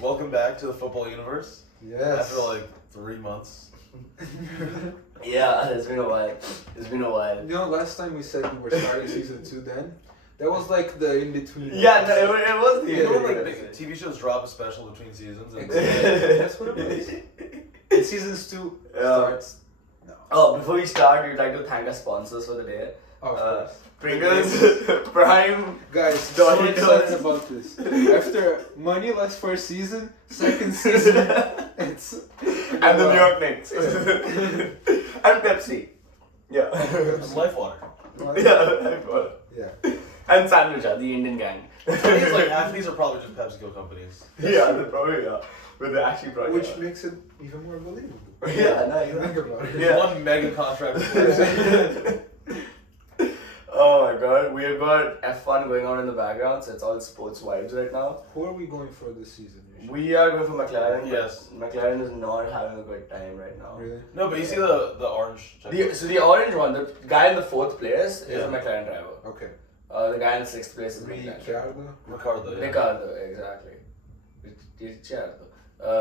welcome back to the football universe. Yes. After like 3 months. Yeah, it's been a while. You know, last time we said we were starting season 2 then, that was like the in-between. Yeah, no, it was the You know when like beginning. TV shows drop a special between seasons? And That's what it was. And seasons 2 starts. No. Oh, before we start, we'd like to thank our sponsors for the day. Oh, of course. Pringles, Prime, Guys, so Doritos. excited about this. After moneyless first season, second season, it's... and the New York Knicks. And Pepsi. Yeah. and Life Water. Yeah. And Sandwicha, the Indian gang. I think it's like half of these are probably just PepsiCo companies. Yeah, they probably are. But they actually probably Which are. makes it even more believable. Yeah, no, Think about it. Yeah. One mega contract. with Oh my god, we've got F1 going on in the background, so it's all sports vibes right now. Who are we going for this season? Yashish? We are going for McLaren. but Yes. McLaren is not having a good time right now. Really? No, but you see the orange check. So the orange one, the guy in the 4th place is Yeah. a McLaren driver. Okay. The guy in the 6th place is a McLaren driver. Ricardo? Ricardo, yeah. Ricardo, exactly. Ricciardo.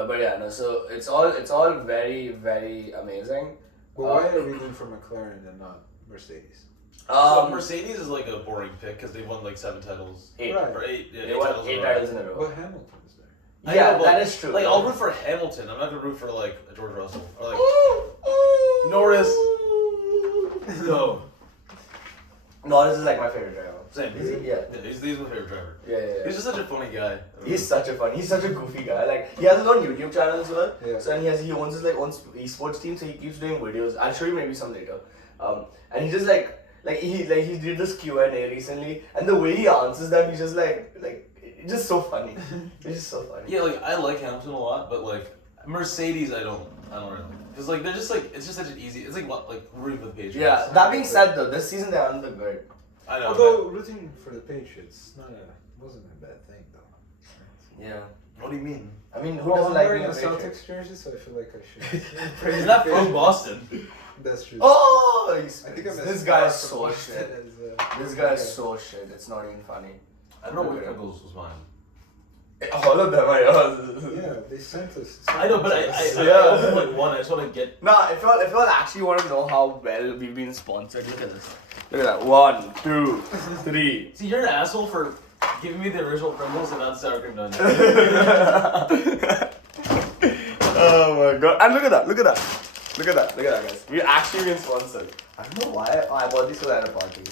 But yeah, no. So it's all very, very amazing. But why are we going for McLaren and not Mercedes? So Mercedes is like a boring pick because they won like 7 titles. 8. Right. Or 8. Yeah, They 8 won titles. 8 in a row. titles in a row. But Hamilton is there. I Yeah, know, but, that is true. Like I'll root for Hamilton. I'm not gonna root for like a George Russell or like Norris. No. Norris is like my favorite driver. Same. Is he? Yeah. He's my favorite driver. Yeah. He's just such a funny guy. He's such a goofy guy. Like he has his own YouTube channel as well. Yeah. So and he owns his like own esports team. So he keeps doing videos. I'll show you maybe some later. And he just he did this Q&A recently, and the way he answers them, he's just like it's just so funny. It's just so funny. Yeah, like I like Hamilton a lot, but like Mercedes, I don't really. Cause like they're just like it's just such an easy. It's like what like rooting for the Patriots. Yeah. That being said, though, this season they aren't that good. I know. Although rooting for the Patriots wasn't a bad thing though. Yeah. What do you mean? I mean, who Well, doesn't I'm like wearing being a a Patriot? Celtics jersey, so I feel like I should. praise He's the not from Patriots. Boston. That's true. Oh, I think I'm this guy is so shit. As, This guy is so shit. It's not even funny. I don't know what Pringles was mine. All of them are yours. Yeah, they sent us. I know, but I Yeah. opened like one. I just want to get. Nah, if y'all actually want to know how well we've been sponsored, look at this. Look at that. 1, 2, 3. See, you're an asshole for giving me the original Pringles and not sour cream onion. Oh my god. And look at that, guys. We've actually been sponsored. I don't know why I bought these because I had a party.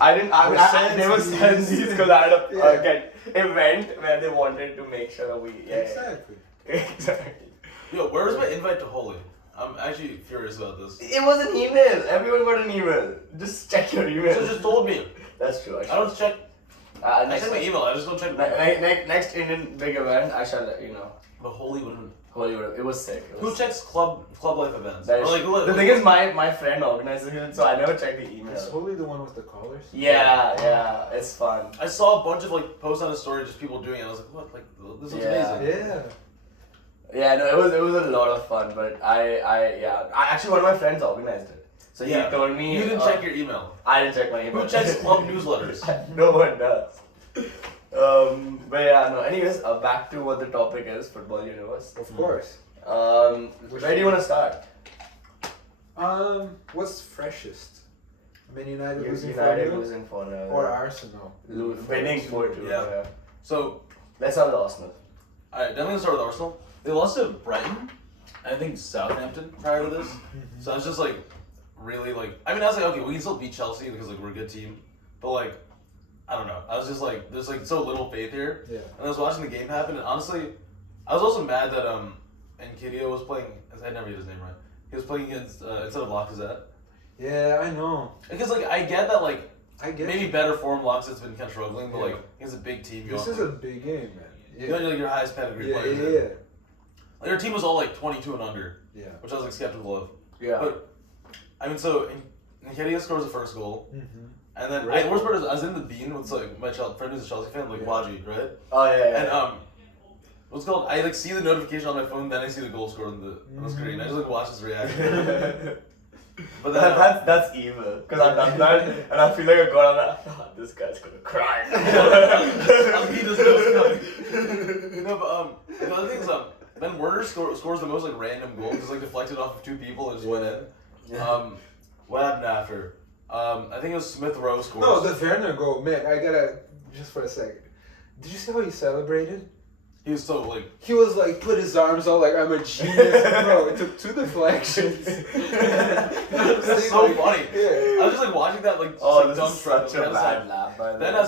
I never sent these because I had a event where they wanted to make sure that we. Exactly. Exactly. Yo, where was my invite to Holy? I'm actually furious about this. It was an email. Everyone got an email. Just check your email. So just told me. That's true. I don't check. I Next check my email. I just don't check. next Indian big event, I shall let you know. But Holy wouldn't. Hollywood. It was sick. Who checks club life events? That Or is like, true. The thing is, my friend organizes it, so I never check the email. Is Holy the one with the collars? Yeah, it's fun. I saw a bunch of like posts on his story, just people doing it. I was like, what? Like this looks Yeah. amazing. Yeah. Yeah, no, it was a lot of fun, but I actually one of my friends organized it. So he told me. You didn't check your email. I didn't check my email. Who checks club newsletters? No one does. But yeah, no. Anyways, back to what the topic is: football universe. Of course. Where do you want to start? What's freshest? Man United losing United 4-0? losing 4-0. Or Arsenal Winning 4-2. Yeah. So, Let's start with Arsenal. alright, definitely gonna start with Arsenal. They lost to Brighton, and I think Southampton prior to this. So I was just like, really like, I mean, I was like, okay, we can still beat Chelsea because like we're a good team, but like, I don't know. I was just like, there's like so little faith here. Yeah. And I was watching the game happen, and honestly, I was also mad that Nketiah was playing. I never get his name right. He was playing against instead of Lacazette. Yeah, I know. Because like I get that like I get maybe better form Lacazette's been kind of struggling, but Yeah. like he's a big team. This is a big game, man. You know, like your highest pedigree Yeah, players. yeah. Like your team was all like 22 and under, Yeah. which I was like skeptical of. Yeah. But I mean, so Nketiah scores the first goal, Mm-hmm. and then Right. worst part is I was in the bean with like my friend who's a Chelsea fan, like Yeah. Waji, right? Oh yeah. And what's called? I like see the notification on my phone, then I see the goal scored on the screen. I just like watch his reaction. But then That's evil. Because I've done that and I feel like I got on that. This guy's gonna cry. I'll beat this nose coming. No, but the other thing is Ben Werner scores the most like random goals. It's like deflected off of two people and just went in. Yeah. What happened after? I think it was Smith Rowe scores. No, the Werner goal, man. I gotta just for a second. Did you see how he celebrated? He was so like. He was like, put his arms out like I'm a genius. Bro, it took 2 deflections. That's so funny. Yeah. I was just like watching that like. Oh, like, this is such a bad laugh. By the Then way.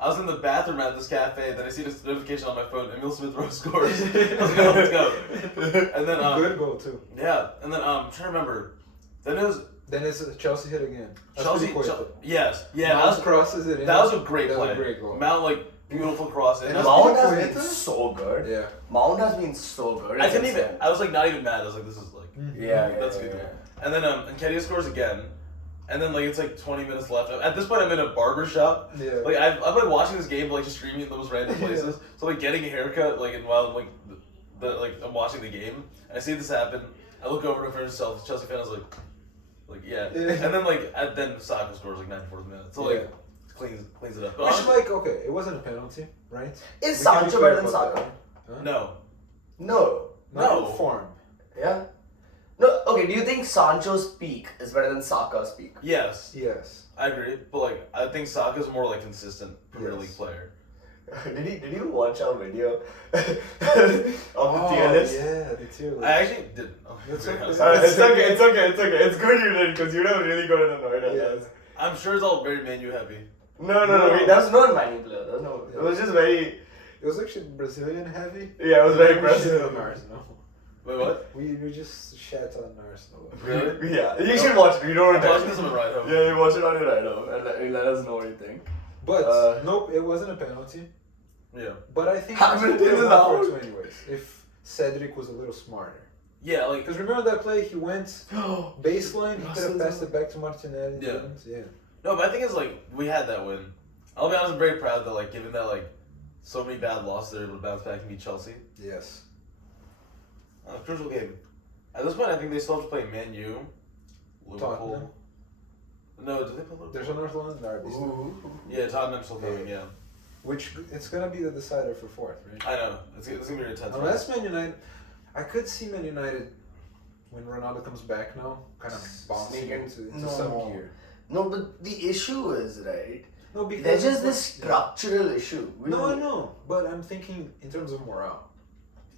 I was in the bathroom at this cafe. Then I see this notification on my phone. Emil Smith Rowe scores. I was like, oh, let's go. And then Good goal too. Yeah, and then I'm trying to remember. Then it was Then it's Chelsea hit again. That's Chelsea. pretty quick. Yes, yeah. Mount crosses it in. That was a great That play. was a great goal. Mount like beautiful cross. And And Mount has quick. been so good. Yeah. Mount has been so good. I couldn't even. I was like not even mad. I was like, this is like. Yeah, That's good. And then Nketiah scores again, and then like it's like 20 minutes left. At this point, I'm in a barber shop. Yeah. Like I'm like watching this game, but like just streaming in the most random places. So like getting a haircut, like and while like like I'm watching the game, and I see this happen. I look over to my friend himself, Chelsea fan. I was like yeah. And then like then Saka scores like 94th minute. So like cleans it up. But Which honestly, like okay, it wasn't a penalty, right? Is We can be Sancho clear better than about Saka? that. Huh? no. No. Not No. in form. Yeah. No. Okay. Do you think Sancho's peak is better than Saka's peak? Yes, Yes. I agree. But like I think Saka's more like consistent Premier Yes. League player. Did you watch our video of the tier list? Yeah, the tier list. I actually didn't. That's Okay. okay. It's okay. It's good you did because you have really gotten annoyed at Yeah. us. I'm sure it's all very Man U happy. No. No. That was not a Man U player. That was no. It was just very. It was actually Brazilian heavy. Yeah, it was very We impressive. shit on Arsenal. Wait, what? We just shat on Arsenal. Really? Yeah, you should watch it. You don't I'm want watching this on the ride home. Yeah, you watch it on your ride home and let us know what you think. But nope, it wasn't a penalty. Yeah. But I think Hamilton it is was out. for it anyways. If Cedric was a little smarter. Yeah, like Because remember that play? He went baseline. He could have passed it back to Martinelli. Yeah. didn't? Yeah. no, but I think it's like we had that win. I'll be honest, I'm very proud that like given that like so many bad losses, they're able to bounce back and beat Chelsea. Yes. Crucial game. At this point, I think they still have to play Man U, Liverpool. Tottenham. No, do they play Liverpool? There's a North London derby. still. Yeah, Tottenham's still coming. Yeah, Which it's gonna be the decider for fourth, right? I know. It's gonna be really intense. Unless Man United, I could see Man United when Ronaldo comes back now, kind of bouncing Sneak into No. some gear. No, but the issue is right. No, because There's just of this what- structural issue. No, I know, but I'm thinking in terms of morale,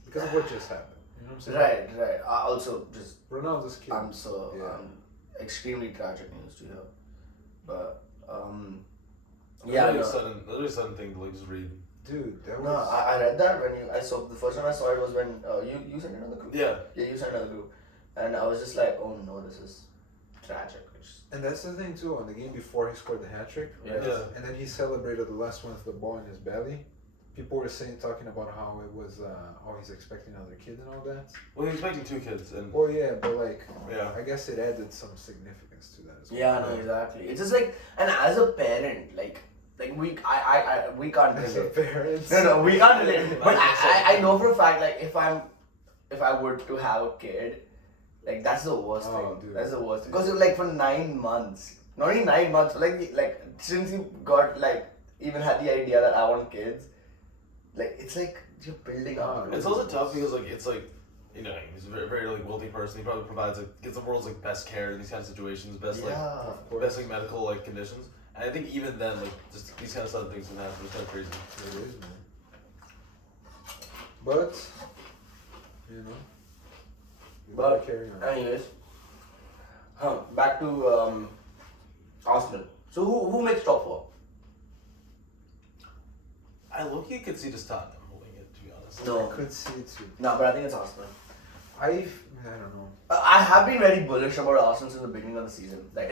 because of what just happened. You know what I'm saying? Right. I also just Ronaldo's kid. I'm so Yeah. extremely tragic news to hear, but Yeah, no. that's a really sudden thing to like just read. Dude, that was. No, I read that when I saw the first time I saw it was when you sent it on the group. Yeah, Yeah, you sent it on the group, and I was just like, oh no, this is tragic. And that's the thing too. On the game before he scored the hat trick, right? Yeah. And then he celebrated the last one with the ball in his belly. People were talking about how it was, he's expecting another kid and all that. well, he's expecting 2 kids, and Oh yeah, but like, yeah, I guess it added some significance to that as well. Yeah, no, exactly. It's just like, and as a parent, like we can't As a relate. parent. No, we can't relate. But I know for a fact, like if I were to have a kid, like that's the worst Oh, thing. dude. That's the worst. Because like for 9 months, not only 9 months, but like since you got like even had the idea that I want kids, like it's like you're building up. it's also tough because like it's like you know he's a very very like wealthy person. He probably provides like gets the world's like best care in these kind of situations, best like Yeah. Of course. best like medical like conditions. And I think even then like just these kind of sudden things can happen. It's kind of crazy. It is, man. But, you know. we gotta But carry on. anyways, back to Arsenal. So who makes top 4? I look you could see just Tottenham holding it, to be honest. No. I could see it too. No, but I think it's Arsenal. I don't know. I have been very bullish about Arsenal since the beginning of the season. Like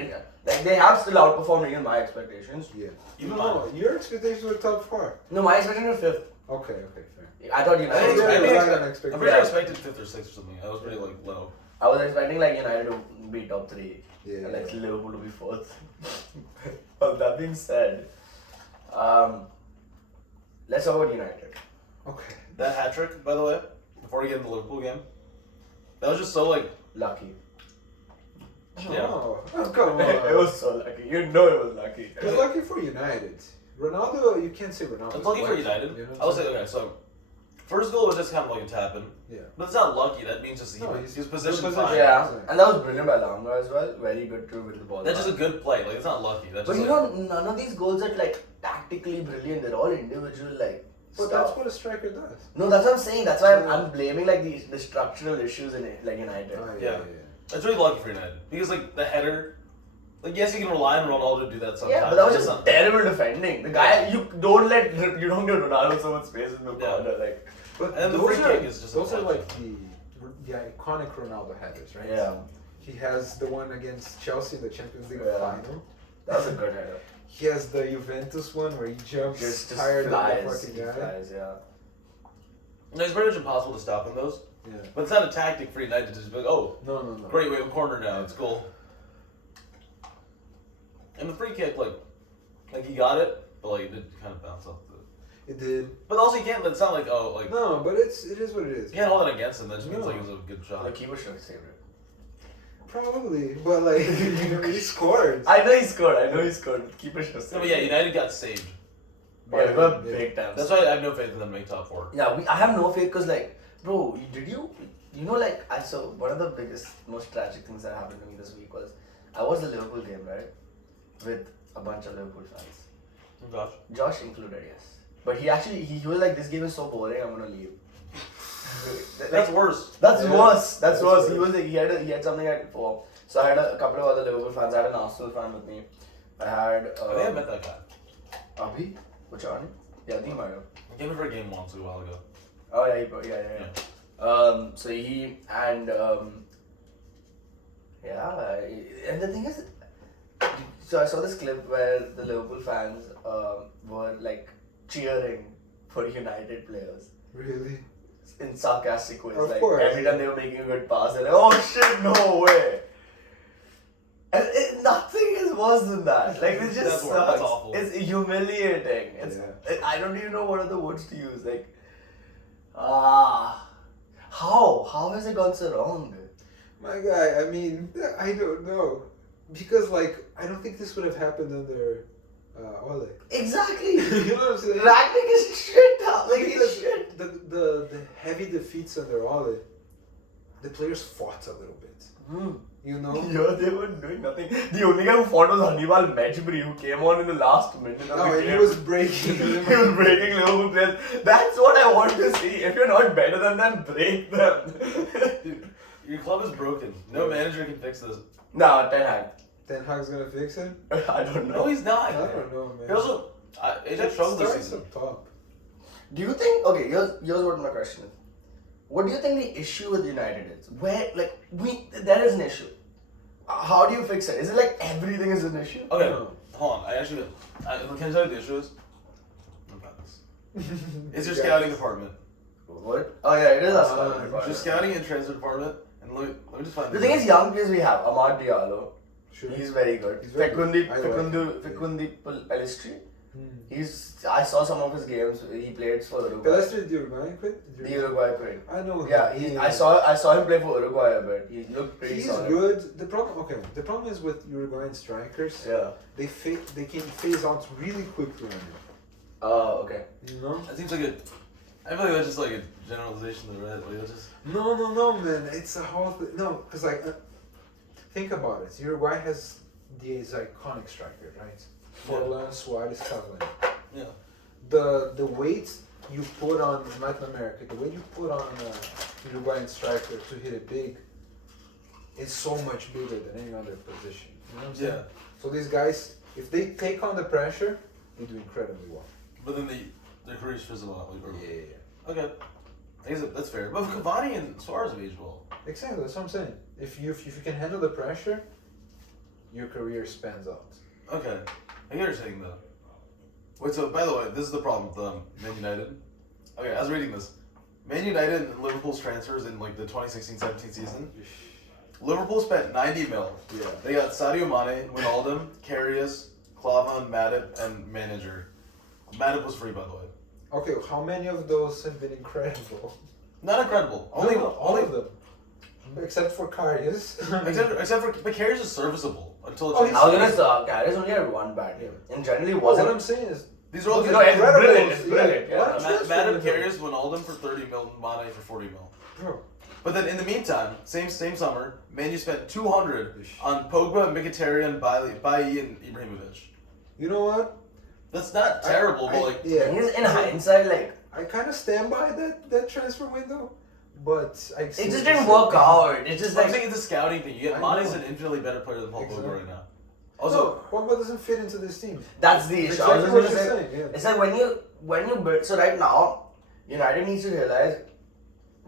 they have still outperformed even my expectations. Yeah. Even No, your expectations were top 4. No, my expectations were 5th. Okay, fair. I thought I United. think Yeah, I but think I got an I'm pretty sure I Yeah. expected 5th or 6th or something. I was pretty like low. I was expecting like United to be top 3 Yeah. and like Liverpool to be 4th. But that being said, let's talk about United. Okay. That hat trick, by the way, before we get into the Liverpool game, that was just so like Lucky. Oh, come It on. was so lucky. You know it was lucky. It's lucky for United. Ronaldo, you can't say Ronaldo. It's lucky for United. You know I would say, okay, so first goal was just kind of like a tap in. Yeah. But it's not lucky. That means just No, he he's- was positioned position- fine. Yeah, Exactly. and that was brilliant by Lando as well. Very good to win the ball. That's just a good play. Like, it's not lucky. That's But just you like, know, none of these goals are like tactically brilliant. They're all individual, like. But stuff. that's what a striker does. No, that's what I'm saying. That's why Yeah. I'm blaming like the structural issues in it, like United. Yeah. It's really lucky for United. Because, like, the header, like, yes, you can rely on Ronaldo to do that sometimes. Yeah, but that was It's just not- terrible defending. The guy, you don't give Ronaldo so much space in the Yeah. corner, like. But And the those free are, kick is just those a are clutch. like the iconic Ronaldo headers, right? Yeah, He has the one against Chelsea in the Champions League Yeah. final. that was a good header. He has the Juventus one where he jumps Just higher than the flies, fucking he guy. flies, yeah. No, it's pretty much impossible to stop in those. Yeah. But it's not a tactic for United to just be like, oh, No. great, we have a corner now. It's cool. And the free kick, like he got it, but like it did kind of bounce off the. It did. But also you can't. It's not like like No, but it is what it is. you can't hold it against him. That just means No. like it was a good shot. The keeper should have saved it. Probably, but like he scored. I know he scored. The keeper should have No, saved but yeah, it. United got saved. Yeah, we got Yeah. big time. That's why I have no faith in them to make top four. Yeah, I have no faith because like, bro, you know like I saw one of the biggest, most tragic things that happened to me this week was I watched the Liverpool game, right, with a bunch of Liverpool fans. Oh, gosh. Josh included, yes. But he actually he was like, this game is so boring, I'm gonna leave. That's worse. That's Yeah. worse. That's That's worse. worse. He was like, he had something at 4. So I had a couple of other Liverpool fans. I had an Arsenal fan with me. I had I think I met that guy. Abhi, which one? Yeah, I think I might have. I came in for a game once a while ago. Oh yeah. So he and and the thing is, so I saw this clip where the Liverpool fans were like cheering for United players Really? in sarcastic ways. Of Like course. every time they were making a good pass, they're like, "Oh shit, no way!" And nothing is worse than that. Like it just That's sucks. worse. That's awful. It's humiliating. It's Yeah. I don't even know what other words to use. Like how has it gone so wrong? My guy, I mean, I don't know. Because, like, I don't think this would have happened under Ole. Exactly. You know what I'm saying? Ragnick is shit now. Like he's Because shit. the heavy defeats under Ole, the players fought a little bit. You know? Yeah, they were doing nothing. The only guy who fought was Hannibal Mejbri, who came on in the last minute of No, the and game. he was breaking. He was breaking Liverpool players. That's what I want to see. If you're not better than them, break them. Dude, your club is broken. No manager can fix this. Nah, Ten Hag. Ten Hag's gonna fix it? I don't No, know. he's not. I don't know, man. He also, Ajax struggled this starts season. up top. Do you think? Okay, here's what my question is. What do you think the issue with United is? Where there is an issue. How do you fix it? Is it like everything is an issue? Okay, No. hold on. Can I tell you what the issue is? I'm bad at this. It's your Yeah. scouting department. What? Oh yeah, it is us. It's your scouting and transfer department. And let me just find The thing is, young players we have Amad Diallo. Sure. He's very good. He's very good. I like him. Fekundi Pelistri. I saw some of his games. He played for Uruguay. Pelestri, did Uruguay quit? The Uruguay played. I know. Yeah, him. I saw him play for Uruguay a bit. He looked pretty He's solid. good. The problem is with Uruguayan strikers. Yeah. They can phase out really quickly on you. Oh, okay. You know? That seems like I feel like that's just like a generalization of the red. Like, it's just. No, man. It's a whole thing. No, because like, think about it. Uruguay has these iconic strikers, right? Forlan, Suarez, Cavani. Yeah. The weight you put on Latin America, the way you put on Uruguayan striker to hit it big, is so much bigger than any other position. You know what I'm saying? Yeah. So these guys, if they take on the pressure, they do incredibly well. But then their careers fizzle out. Like, early. Yeah. Okay. I guess that's fair. But Cavani and Suarez have aged well. Exactly, that's what I'm saying. If you can handle the pressure, your career spans out. Okay. I get what you're saying though. Wait, so by the way, this is the problem with Man United. Okay, I was reading this. Man United and Liverpool's transfers in like the 2016-17 season. Liverpool spent 90 mil. Yeah. They got Sadio Mane, Wijnaldum, Karius, Klavan, Matip, and manager. Matip was free, by the way. Okay, how many of those have been incredible? Not incredible. All of them. Except for Karius. except for but Karius is serviceable until it Oh, changes. I was gonna say, Karius only had one bad game. And generally What wasn't. I'm saying is, These are all good. No, it's incredible. brilliant. It's brilliant. Yeah. Yeah. Madam Karius, Wijnaldum for 30 mil, Mane for 40 mil. bro. But then in the meantime, same summer, Man U spent 200 on Pogba, Mkhitaryan, Bailly, and Ibrahimovic. You know what? That's not terrible, but like yeah. In hindsight, like, I kind of stand by that transfer window, but I. it just didn't work out. It's just I'm like. saying it's a scouting thing. You get I Mane's know. an infinitely better player than Paul Exactly. Pogba right now. Also, Also, Pogba doesn't fit into this team. That's the issue. I was Exactly just what gonna you're say. saying. Yeah. It's like when you build. So right now, United needs to realize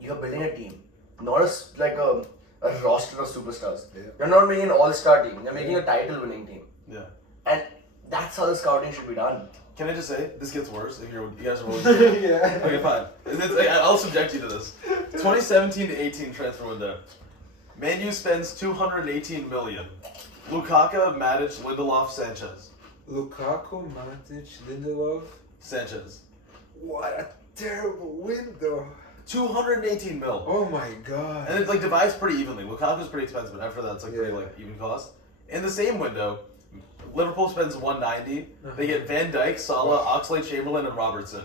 you're building a team, not like a roster of superstars. Yeah. You're not making an all-star team. You're making a title-winning team, yeah. and that's how the scouting should be done. Can I just say this gets worse if you guys are rolling? yeah. Okay, fine. I'll subject you to this. 2017 to 18 transfer window. Man U spends 218 million. Lukaku, Matic, Lindelof, Sanchez. Lukaku, Matic, Lindelof. Sanchez. What a terrible window. 218 mil. Oh my god. And it like divides pretty evenly. Lukaku's pretty expensive, but after that it's like pretty Yeah. like even cost. In the same window, Liverpool spends 190. They get Van Dijk, Salah, Oxlade, Chamberlain, and Robertson.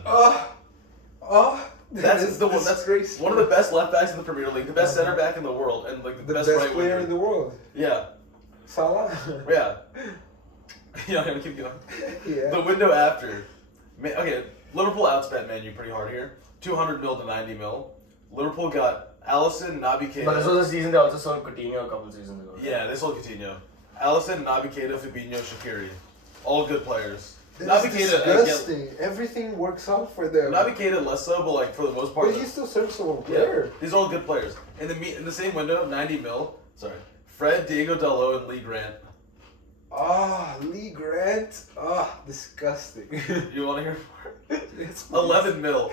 That's the one. That's disgraceful. one of the best left backs in the Premier League, the best center back in the world, and like the best best right player winger. in the world. Yeah, Salah. yeah. Yeah, I'm gonna keep going. yeah. The window after. Okay, Liverpool outspent Man U pretty hard here. 200 mil to 90 mil. Liverpool got Alisson, Naby Keita. But this was the season they also sold Coutinho a couple seasons ago. Yeah, they sold Coutinho. Alisson, Naby Keita, Fabinho, Shaqiri. All good players. That's Naby Keita, disgusting. Everything works out for them. Naby Keita less so, but like for the most part. But he's still serviceable Yeah, player. these are all good players. In the same window, 90 mil. Sorry, Fred, Diego Dalot, and Lee Grant. Lee Grant. Disgusting. You want to hear more? Yes, please. 11 11 mil.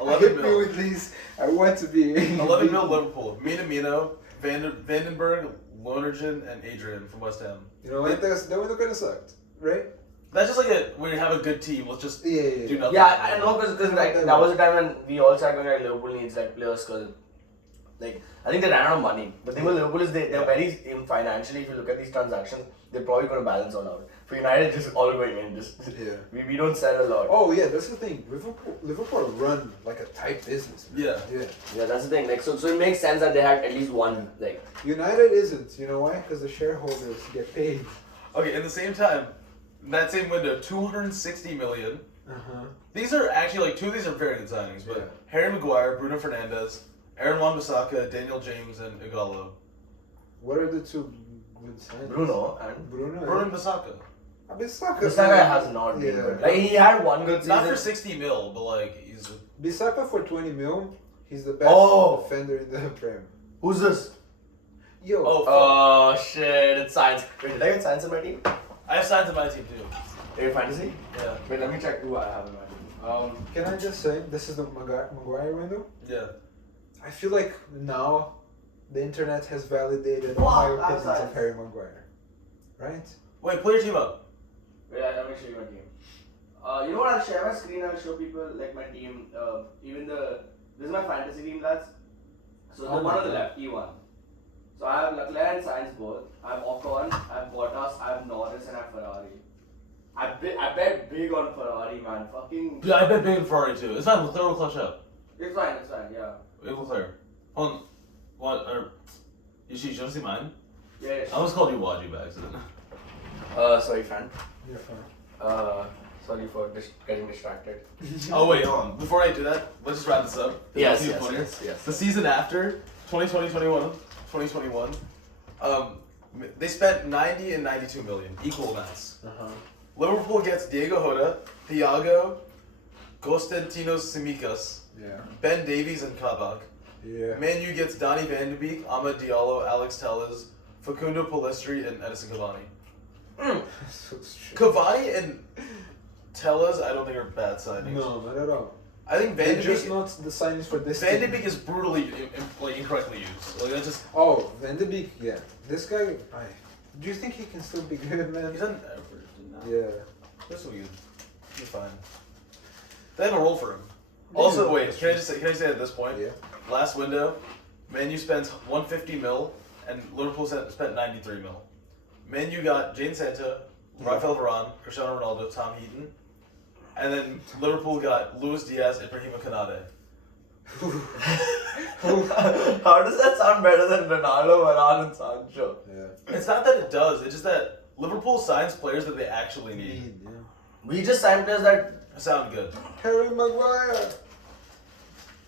11 Hit me mil. with these. I want to be. 11 mil Liverpool. Minamino, Vandenberg, Lonergan, and Adrian from West Ham. You know what? That window kind of sucked, right? That's just like we have a good team. Let's just Yeah. do nothing. Yeah, I know because like that was a time when we all started going like Liverpool needs like players because like I think they ran out of money. The thing with Liverpool is they're very financially. If you look at these transactions, they're probably going to balance all out. For United, just all going in. Just Yeah. we don't sell a lot. Oh yeah, that's the thing. Liverpool run like a tight business. Man. Yeah. Yeah. Yeah, that's the thing. Like so it makes sense that they had at least one like. United isn't. You know why? Because the shareholders get paid. Okay, in the same time, in that same window, 260 million. These are actually like two of these are very good signings, but Yeah. Harry Maguire, Bruno Fernandes, Aaron Wan-Bissaka, Daniel James, and Igalo. What are the two good signings? Bruno and Bruno. Bruno and Bissaka. Bissaka. Bissaka has not been Yeah. good. Like he had one good season. Not for 60 mil, but like he's. Bissaka for 20 mil. He's the best Oh. defender in the Prem. Who's this? Yo. Oh, fuck. Oh shit! It's science. Wait, did I get science in my team? I have signs in my team too. Your fantasy? Yeah. Wait, let me check who I have in my team. Can I just say this is the Maguire window? Yeah. I feel like now the internet has validated Wow, all my that's opinions of nice. Harry Maguire. Right? Wait, pull your team up. Wait, let me show you my team. You know what? I'll share my screen. I'll show people like my team. This is my fantasy team, lads. So the Oh one my on the God. left, E1. So I have Leclerc and Sainz both. I have Ocon, I have Bottas, I have Norris, and I have Ferrari. I bet big on Ferrari, man. Fucking. Yeah, I bet big in Ferrari too. It's fine. Leclerc will clutch up. It's fine, yeah. We have Leclerc. Hold on. What? Yashish, you want to see mine? Yeah. I almost called you Waju by accident. Sorry, Fran. You're fine. Sorry for getting distracted. Oh wait, hold on. Before I do that, let's just wrap this up. Yes, Let's see yes, what's yes. The season after 2020-21, they spent 90 and 92 million, equal amounts. Liverpool gets Diego Jota, Thiago, Konstantinos Tsimikas, Yeah. Ben Davies, and Kabak. Yeah. Man U gets Donny van de Beek, Ahmed Diallo, Alex Telles, Facundo Pellistri, and Edison Cavani. So stupid. Cavani and Telles, I don't think are bad signings. No, not at all. I think Van They're de just Beek. not the signings for this Van de team. Beek is brutally incorrectly used. Like that's just. Oh, Van de Beek, yeah. This guy, do you think he can still be good, man? He's on average. Yeah. That's so good. He's fine. They have a role for him. Also, wait. Can I say at this point? Yeah. Last window, Man U spent 150 mil, and Liverpool spent 93 mil. Man U got Jadon Sancho, Rafael Varane, Cristiano Ronaldo, Tom Heaton, and then Liverpool got Luis Diaz and Ibrahima Konate. How does that sound better than Ronaldo, Varane, and Sancho? Yeah. It's not that it does. It's just that Liverpool signs players that they actually need. Yeah. We just signed players that. Sound good. Harry Maguire.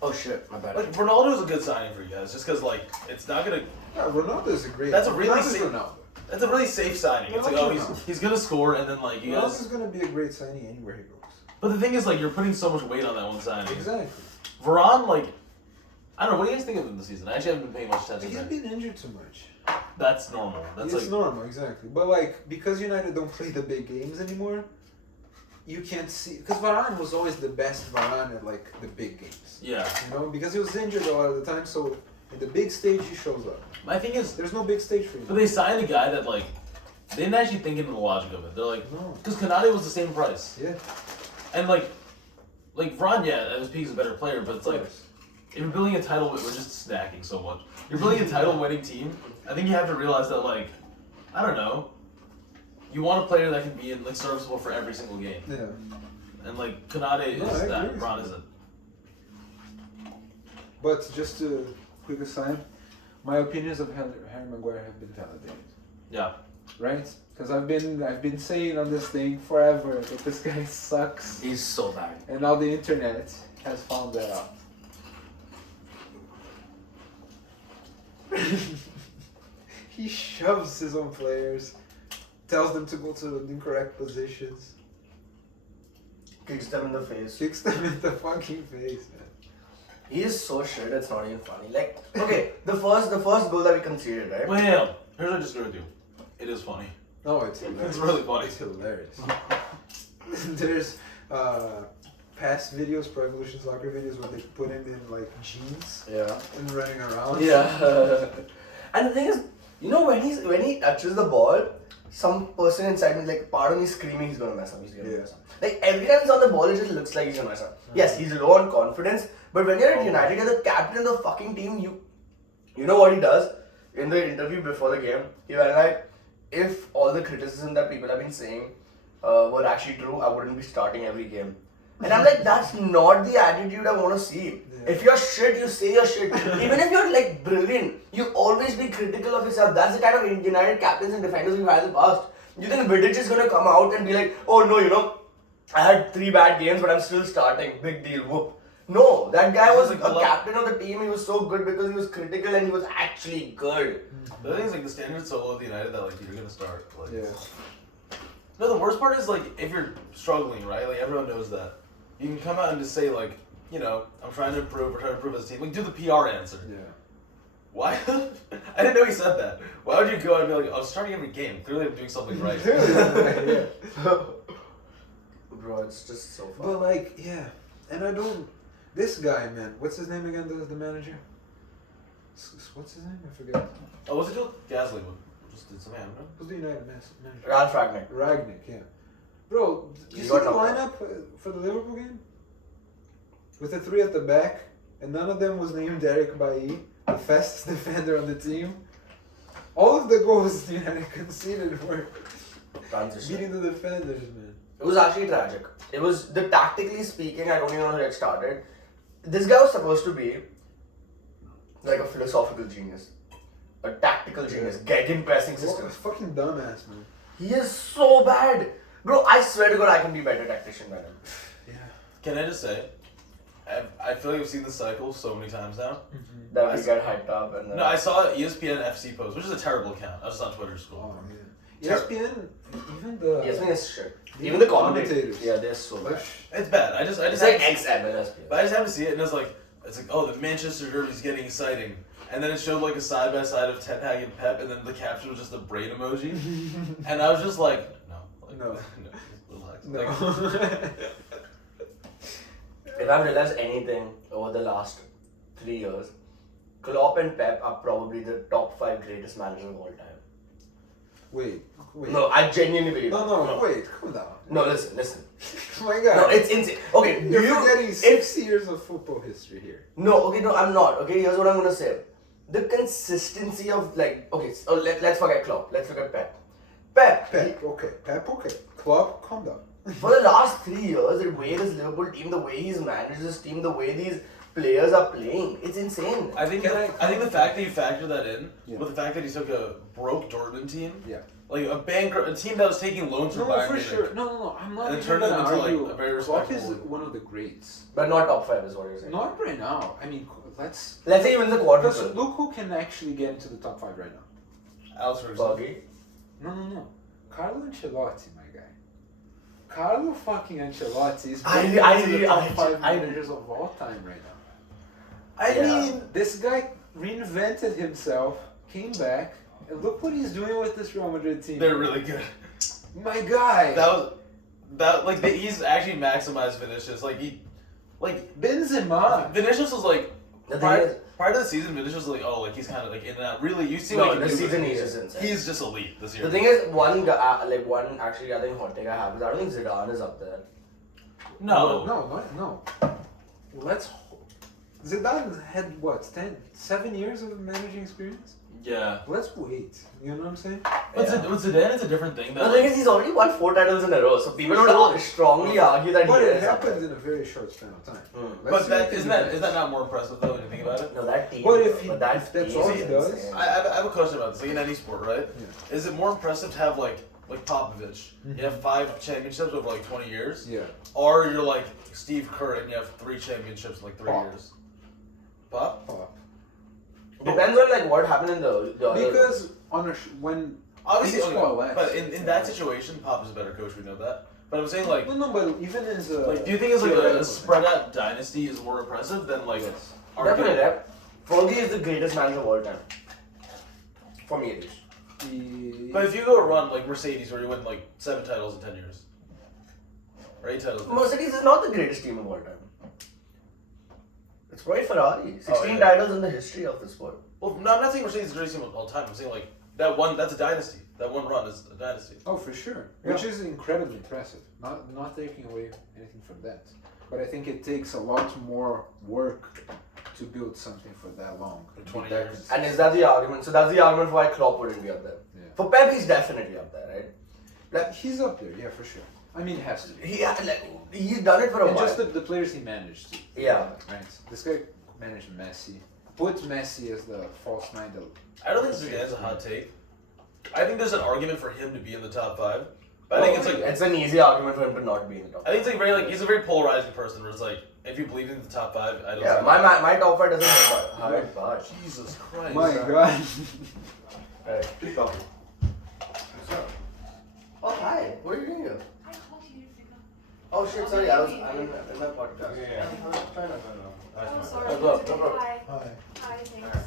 Oh shit, my bad. Like Ronaldo is a good signing for you guys, just because like it's not gonna. Yeah, Ronaldo's a great. That's a really Ronaldo's safe. Ronaldo. That's a really safe signing. It's like he's gonna score and then like you guys. Ronaldo's gonna be a great signing anywhere he goes. But the thing is like you're putting so much weight on that one signing. Exactly. Varane like. I don't know. What do you guys think of him this season? I actually haven't been paying much attention. He's to him. been injured too much. That's normal. That's It's like normal, exactly. But like because United don't play the big games anymore, you can't see because Varane was always the best Varane at like the big games. yeah. You know, because he was injured a lot of the time, so in the big stage he shows up. My thing is, There's no big stage for you. but they signed a guy that like they didn't actually think into the logic of it. They're like, No. because Konate was the same price, Yeah. and like Varane, yeah, at his peak is a better player, but it's Of like. course. If you're building a title, we're just snacking so much. You're building a title-winning team. I think you have to realize that, like, I don't know, you want a player that can be like serviceable for every single game, Yeah. and like Konate No, I is agree that. with Ron you. isn't. But just to quick aside, my opinions of Harry Maguire have been validated. Yeah. Right? Because I've been saying on this thing forever that this guy sucks, He's so bad. and now the internet has found that out. He shoves his own players, tells them to go to the incorrect positions, Kicks them in the face. kicks them in the fucking face, man. He is so shit, it's not even funny. Like, okay, the first goal that we conceded, right? But yeah, here's what I disagree with you. It is funny. No, it's hilarious. It's really funny. It's hilarious. There's past videos, Pro Evolution Soccer videos, where they put him in like jeans Yeah. and running around. Yeah. And the thing is, you know, when he touches the ball, some person inside me, like, part of me screaming, he's gonna mess up, he's gonna mess up. Like, every time he's on the ball, it just looks like he's gonna mess up. Yes, he's low on confidence, but when you're at United, you're the captain of the fucking team, you know what he does? In the interview before the game, he went like, if all the criticism that people have been saying were actually true, I wouldn't be starting every game. And I'm like, that's not the attitude I want to see. Yeah. If you're shit, you say you're shit. Even if you're like brilliant, you always be critical of yourself. That's the kind of United captains and defenders we've had in the past. You think Vidic is going to come out and be like, oh no, you know, I had 3 bad games, but I'm still starting. Big deal, whoop. No, that guy was Like, a captain of the team. He was so good because he was critical and he was actually good. The thing is, like, the standard's so low at the United that, like, you're gonna start. Like, Yeah. No, the worst part is, like, if you're struggling, right? Like, everyone knows that. You can come out and just say, like, you know, I'm trying to improve, we're trying to improve as a team. Like, do the PR answer. Yeah. Why? I didn't know he said that. Why would you go and be like, I'm starting every game. Clearly I'm doing something right. Yeah. Bro, it's just so fun. But like, yeah, and I don't. This guy, man, what's his name again? The manager. What's his name? I forget. Oh, what's it called? Gasly. Just did something, I don't know. Who's the United manager? Ralph Ragnick. Ragnick, yeah. Bro, you He see got the knocked lineup for the Liverpool game? With the 3 at the back, and none of them was named Derek Bailly, the fastest defender on the team. All of the goals the United conceded were Transition. beating the defenders, man. It was actually tragic. It was, tactically speaking, I don't even know how to get started. This guy was supposed to be like a philosophical genius. A tactical genius. Gegenpressing What system. a fucking dumbass, man. He is so bad. Bro, I swear to God, I can be a better tactician than him. Yeah. Can I just say, I feel like I've seen this cycle so many times now. That we get hyped up and then... No, I saw an ESPN FC post, which is a terrible account. I was just on Twitter school. Oh, yeah. ESPN, even the... ESPN is shit. Even the commentators. commentators. Yeah, they're so bad. It's bad. I just It's like happened- ex-MLS. But I just happened to see it, and it's like, oh, the Manchester Derby's getting exciting. And then it showed like a side by side of Ten Hag and Pep, and then the caption was just a brain emoji. And I was just like, no. Like, No. Relax. No. Like, If I've realized anything over the last 3 years, Klopp and Pep are probably the top 5 greatest managers of all time. Wait. No, I genuinely believe No, wait, calm down. No, listen. Oh my god. No, it's insane. Okay, You're do you... forgetting if- 6 years of football history here. No, okay, no, I'm not. Okay, here's what I'm gonna say. the consistency of like, okay, so let's forget Klopp. Let's look at Pep. Pep, Okay. Klopp, calm down. for the last 3 years, the way this Liverpool team, the way he's managed this team, the way these players are playing, it's insane. I think the fact that you factor that in Yeah. with the fact that he took a broke Dortmund team, Yeah. like a team that was taking loans from No, Bayern for Munich. sure. No. I'm not And it even turned gonna them into, like, argue. a very Klopp is respectable- one of the greats. But not top 5 is what you're saying. Not right now. I mean, let's Let's say he wins the because quadruple. look who can actually get into the top 5 right now. Alex Ferguson. Fergie. No. Carlo Ancelloti, my guy. Carlo fucking Ancelloti is I- into I- the top 5 I- managers of all time right now. I Yeah. mean, This guy reinvented himself, came back, and look what he's doing with this Real Madrid team. they're really good. My guy. He's actually maximized Vinicius. Benzema. Vinicius was like The thing prior, is- prior to the season. Vinicius was like, oh, like he's kind of like in and out. Really, you see No, what he can this do with season it. he's just insane. He's just elite this year. The thing is, one actually I think hot take I have is I don't think Zidane is up there. No. Let's. Zidane had what, 7 years of managing experience? Yeah. Let's wait. You know what I'm saying? But Yeah. Zidane is a different thing. The thing is, he's already won 4 titles in a row, so people would strongly argue that But he it is up there. happened in a very short span of time. Hmm. Let's But see that if he isn't can that not more impressive though when you think about it? No, that team. But if that if that's team all is he does- insane. I have a question about this. Like in any sport, right? Yeah. Is it more impressive to have like Popovich? You have 5 championships over like 20 years, Yeah. or you're like Steve Kerr and you have 3 championships in like 3 Pop. years. Pop? Pop. Depends on like what happened in the other. Because when Obviously, things okay, coalesce. but in that situation, Pop is a better coach. We know that. But I'm saying like, No, but even as a do you think it's like theoretical a spread out dynasty is more impressive than like? Yes. Definitely, yeah. Fergie is the greatest manager of all time. For me, at least. thing. But if you go a run like Mercedes, where you win like 7 titles in 10 years, or 8 titles. Mercedes is not the greatest team of all time. It's probably Ferrari. 16 yeah. titles in the history of the sport. Well, no, I'm not saying Mercedes is the greatest team of all time. I'm saying like that one. That's a dynasty. That one run is a dynasty. Oh, for sure. Yeah. Which is incredibly impressive. Not taking away anything from that. But I think it takes a lot more work to build something for that long. For 20 Be that years. consistent. And is that the argument? So that's the argument for why Klopp wouldn't be up there. Yeah. For Pep, he's definitely up there, right? Like, He's up there, yeah, for sure. I mean, it has to be. he's done it for a And while. just the players he managed to. Yeah. Right. This guy managed Messi. Put Messi as the false nine. I don't think Zidane's a hot take. I think there's an argument for him to be in the top 5. But I think it's like It's an easy argument for him to not be in the top. I think it's like very like he's a very polarizing person. Where it's like if you believe in the top 5, I don't. Yeah, think my top 5 doesn't hurt much. Jesus Christ. My God. Alright, keep talking. What's up? Oh, hi. What are you doing here? I called you to pick up. Oh shit, sorry, I'm in my podcast. Oh, sorry. No problem. Hi. Hi. Hi, thanks.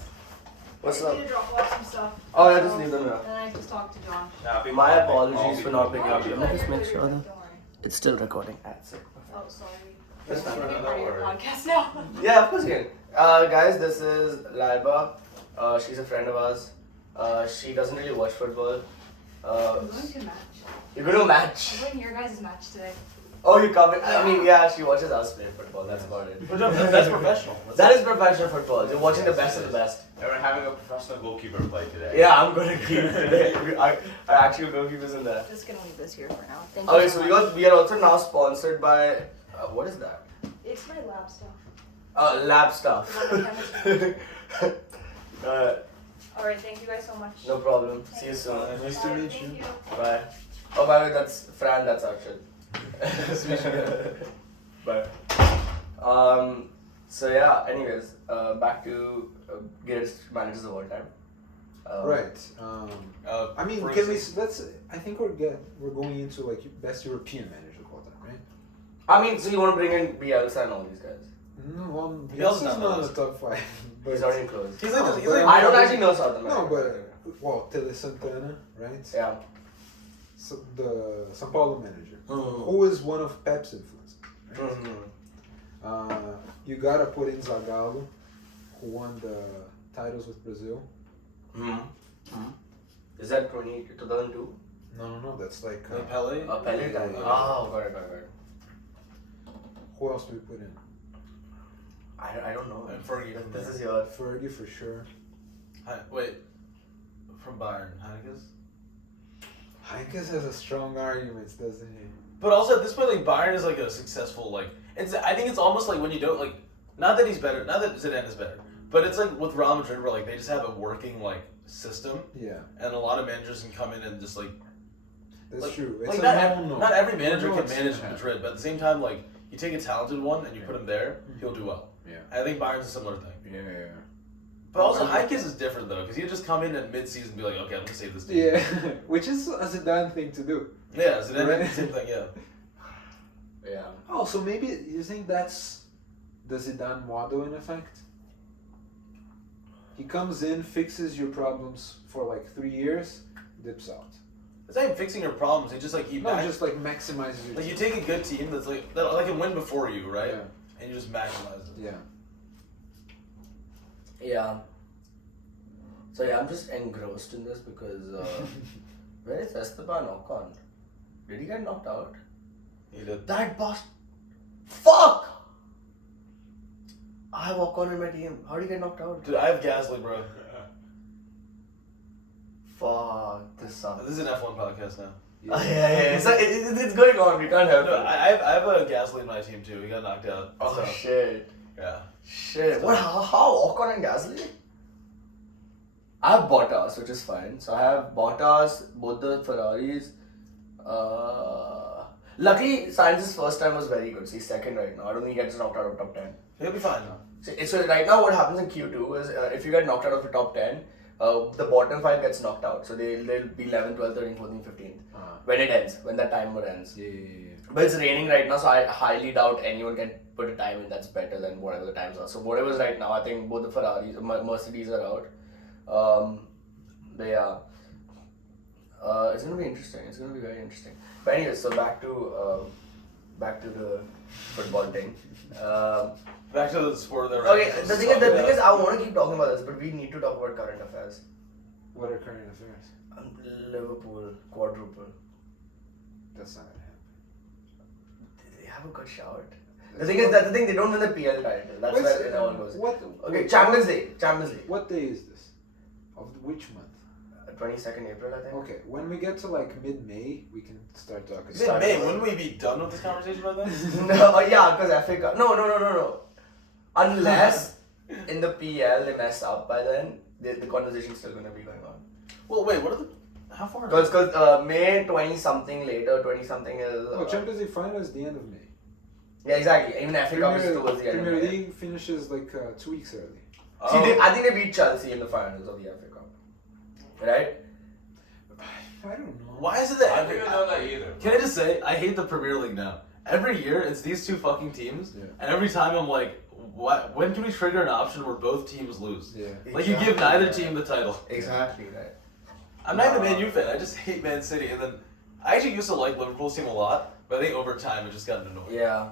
What's I up? need to drop off some stuff. Oh yeah, just leave them here. And I just talked to John. My apologies for not picking up. Don't Let me just make worry, sure don't that worry. it's still recording. That's it. Oh, sorry. That's I'm fine. gonna be part of your podcast now. Yeah, of course you can. Guys, this is Laiba. She's a friend of ours. She doesn't really watch football. I'm going to match. You're going to match. I'm going to your guys' match today. Oh, you come. I mean, yeah, she watches us play football. That's about it. That's professional. That is professional football. You're watching the best of the best. And we're having a professional goalkeeper play today. Yeah, I'm gonna keep it today. I actually goalkeepers in there. Just gonna leave this here for now. Thank you Okay, so so much. we are also now sponsored by what is that? It's my lab stuff. Lab stuff. Alright, thank you guys so much. No problem. See you soon. Nice to meet Thank you. Bye. Oh, by the way, that's Fran. That's Archit. Bye. So yeah. Anyways, back to greatest managers of all time. Right. I mean, for can we? instance- Let's. I think we're going into like best European manager of all time, right? I mean, so you want to bring in Bielsa and all these guys? No, well, Bielsa's Bielsa's not not on in the top 5. But He's not even close. He's No, like, he's but like I don't actually know South America. No, but Tele Santana, right? Yeah. So the São Paulo manager, Mhm. who is one of Pep's influences. Right? Mhm. You gotta put in Zagallo, who won the titles with Brazil. Is that 2002? No, that's like. Like Pele. Pele time. yeah. Oh, got it. Who else do we put in? I don't know. And Fergie from This there. is your. Fergie for sure. Wait, from Bayern, Heineke's? Heinkes has a strong arguments, doesn't he? But also at this point, like Bayern is like a successful like. It's I think it's almost like when you don't like. Not that he's better. Not that Zidane is better. But it's like with Real Madrid, where like they just have a working like system, Yeah, and a lot of managers can come in and just like. that's Like- true. It's Like a not every manager know can what's manage gonna happen. Madrid, but at the same time, like you take a talented one and you Yeah. put him there, he'll do well. Yeah. I think Bayern's a similar thing. Yeah. But also, Heinkes is different though, because he'd just come in at mid-season and be like, okay, I'm gonna save this team. Yeah, which is a Zidane thing to do. Yeah, so then Right. same thing. Yeah. Yeah. Oh, so maybe you think that's the Zidane model in effect? He comes in, fixes your problems for like 3 years, dips out. It's not even fixing your problems. He just like No, just like maximizes your like you team. take a good team that's like that can win before you, right? Yeah. And you just maximize it. Yeah. Yeah. So yeah, I'm just engrossed in this because where is Esteban Ocon? Did he get knocked out? He did. That boss. Fuck! I have Ocon in my team. How did he get knocked out? Dude, I have Gasly, bro. Fuck, this sucks. This is an F1 podcast now. Yeah. So it's going on. We can't help No, it. I have a Gasly in my team too. He got knocked out. Oh So, shit. yeah. Shit. What? How? Ocon and Gasly? I have Bottas, which is fine. So I have Bottas, both the Ferraris. Luckily, Sainz's first time was very good. So he's second right now. I don't think he gets knocked out of top 10. He'll be fine. So right now, what happens in Q2 is if you get knocked out of the top 10, the bottom 5 gets knocked out. So they'll be 11, 12, 13, 14, 15th. When it ends, when that timer ends. Yeah. But it's raining right now, so I highly doubt anyone can put a time in that's better than whatever the times are. So whatever's right now, I think both the Ferraris, Mercedes are out. But yeah, it's gonna be interesting. It's gonna be very interesting. But anyways, so back to the football thing. Back to the sport there. Okay, the thing is, I want to keep talking about this, but we need to talk about current affairs. What are current affairs? Liverpool quadruple. That's not gonna happen. They have a good shout. The thing is, that's the thing. They don't win the PL title. That's where it all goes. Okay, Champions League. What day is this? Of which month? 22nd April, I think. Okay, when we get to like mid-May, we can start talking. Mid-May, wouldn't we be done with this conversation by then? No, yeah, because FA Cup. No. Unless in the PL they mess up by then, the conversation's still gonna be going on. Well, wait, what are the... How far? Because May 20 something later, 20 something is. Oh, Champions League final is the end of May. Yeah, exactly. Even FA Cup is towards the end of Premier May. League finishes like 2 weeks early. See, I think they beat Chelsea in the finals of the FA Cup. Right? I don't know. Why is it that... I didn't know that either. Can I just say, I hate the Premier League now. Every year, it's these two fucking teams, Yeah. and every time I'm like, what? When can we trigger an option where both teams lose? Yeah. Like, you give neither team the title. Exactly, right. I'm not even a Man U fan, I just hate Man City, and then... I actually used to like Liverpool's team a lot, but I think over time it just got annoying. Yeah.